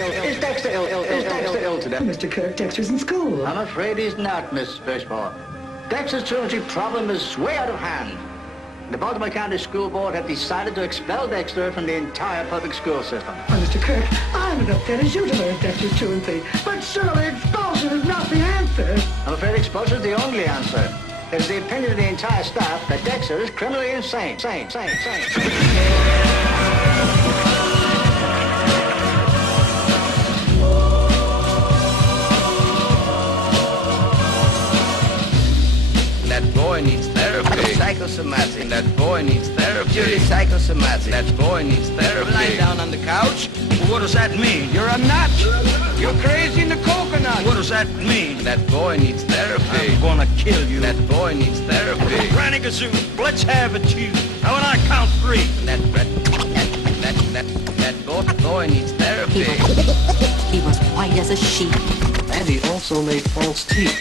Is Dexter ill? Is Dexter ill today? Mr. Kirk, Dexter's in school. I'm afraid he's not, Miss Fishmore. Dexter's truancy problem is way out of hand. The Baltimore County School Board have decided to expel Dexter from the entire public school system. Oh, Mr. Kirk, I'm as upset as you to learn Dexter's truancy. But surely expulsion is not the answer. I'm afraid expulsion is the only answer. It's the opinion of the entire staff that Dexter is criminally insane. Sane. That boy needs therapy. Psychosomatic. That boy needs therapy. Purely psychosomatic. That boy needs therapy. Lying down on the couch. What does that mean? You're a nut. You're crazy in the coconut. What does that mean? That boy needs therapy. I'm gonna kill you. That boy needs therapy. Granny Gazoo, let's have it, you. Now when I count 3. That boy needs therapy. He was white as a sheet. And he also made false teeth.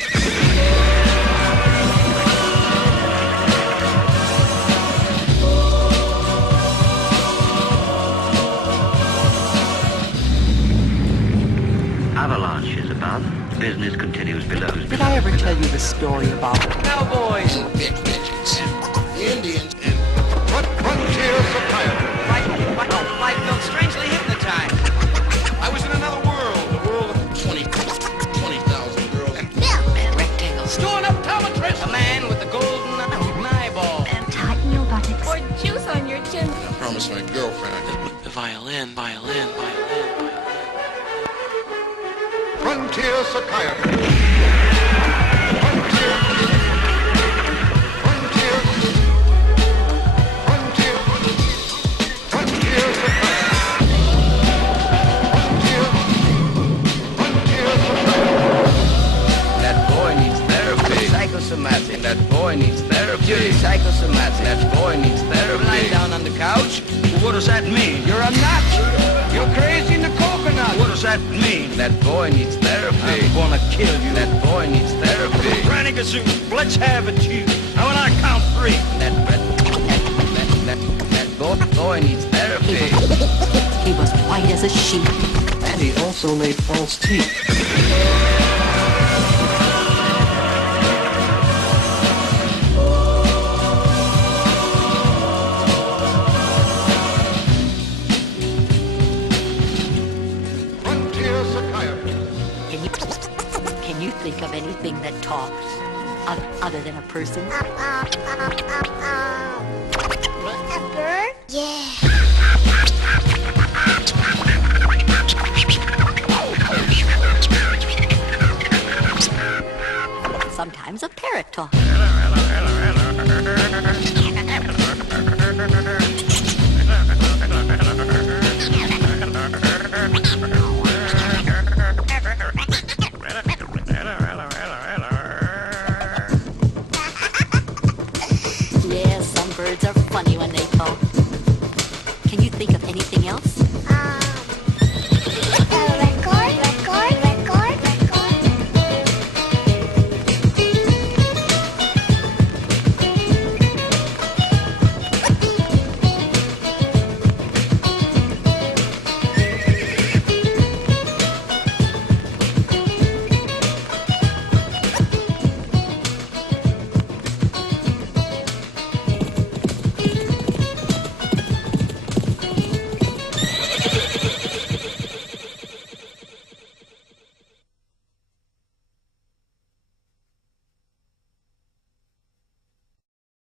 Avalanche is above. Business continues below. Did I ever tell you the story about Cowboys. Midgets. Indians. And frontier psychiatry. Life felt strangely hypnotized. I was in another world. The world of 20,000 girls. and rectangles storing up optometrist. A man with a golden eyeball. and tighten your buttocks? Or juice on your chin. I promised my girlfriend. The violin. Frontier psychiatry. Frontier. That boy needs therapy. Psychosomatic. That boy needs therapy. Purely psychosomatic. That boy needs therapy. Lying down on the couch. What does that mean? You're a nut. You're crazy in the coconut. What does that mean? That boy needs therapy. I'm gonna kill you. That boy needs therapy. Granny Gazoo, let's have it, you. Now when I count 3. That boy needs therapy. He was white as a sheet. And he also made false teeth. Frontier psychiatry. Can you think of anything that talks other than a person? A bird? Yeah.